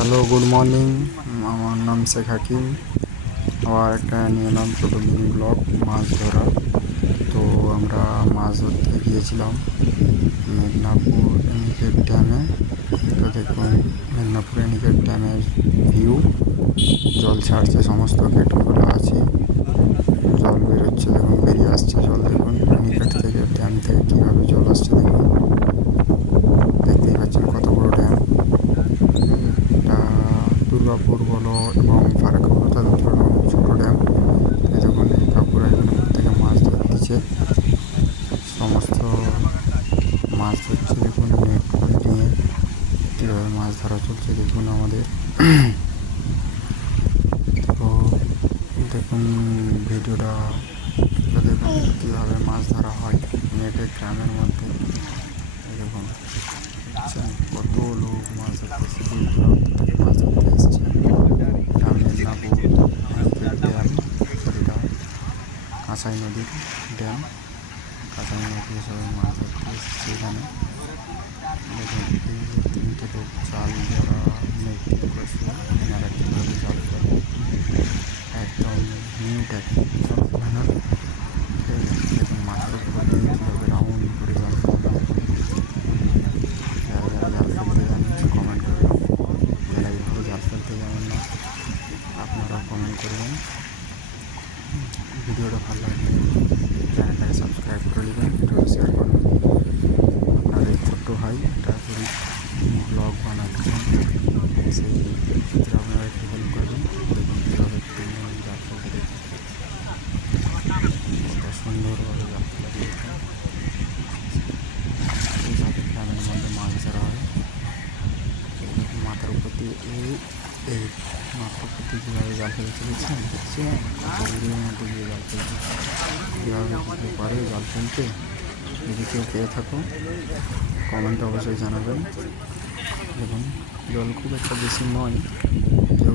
Hello, good morning. আমার নাম শেখ হাকিম। আবার একটা নিয়ে এলাম ছোটো মিনি ব্লগ মাছ ধরা। তো আমরা মাছ ধরতে গিয়েছিলাম মেদিনীপুর এনিকেট ড্যামে। তো দেখুন মেদিনীপুর এনিকেট ড্যামের ভিউ। জল ছাড়ছে, সমস্ত গেট খোলা আছে, জল বেরোচ্ছে, দেখুন বেরিয়ে আসছে জল। দেখুন এনিকেট থেকে ড্যাম থেকে কীভাবে জল আসছে দেখুন, দেখতেই পাচ্ছেন কত বড় ড্যাম। এটা দুর্গাপুর বলো এবং ফারাক্কা বলো, তাদের তুলনায় ছোটো ড্যাম। এই দেখুন এই কাকুরা এখানে থেকে মাছ ধরতেছে, সমস্ত মাছ ধরছে। দেখুন নেট নিয়ে কীভাবে মাছ ধরা চলছে দেখুন আমাদের। তো দেখুন ভিডিওটা, দেখুন কীভাবে মাছ ধরা হয় নেটে গ্রামের মধ্যে। দেখুন কত লোক মাছ ধরতেছে, দূর দূরান্ত থেকে মাছ ধরতে এসছে। এটা মেদিনীপুর এনিকেট ড্যাম, এটা কাঁসাই নদীর ড্যাম। কাঁসাই নদী সবাই মাছ ধরতে এসেছে এখানে। দেখুন এই যে তিনটে লোক জাল যারা নেট করেছে, এনারা কীভাবে জাল ফেলে, একদম নিউ টেকনিক সব মেহনত। ঠিক আছে, দেখুন মাছের উপর দিয়ে কীভাবে রাউন্ড করে জাল ফেলে। যারা যারা জাল ফেলতে জানেন কমেন্ট করবেন, যারা এইভাবে জাল ফেলতে জানেন না আপনারাও কমেন্ট করবেন। ভিডিওটা ভালো লাগলে চ্যানেলটাকে সাবস্ক্রাইব করে নেবেন, ভিডিওটা শেয়ার করবেন। আপনাদের ছোট্ট ভাই একটা গরিব ব্লগ বানাচ্ছেন, সেই ক্ষেত্রে আপনারা একটু হেল্প করবেন। দেখুন কীভাবে জাল ফেলতে দেখুন কত সুন্দরভাবে জাল ফেলা দিয়েছেন। এইভাবে গ্রামের মধ্যে মাছ ধরা হয়। মাথার উপর দিয়ে এই মাথার উপর দিয়ে কীভাবে জাল ফেলতে দেখছেন, কত দূরের মধ্যে দিয়ে জাল ফেলতে, কীভাবে কী পারে জাল ফেলতে। যদি কেউ পেয়ে থাকো কমেন্টে অবশ্যই জানাবেন। দেখুন জল খুব একটা বেশি নয়, কেউ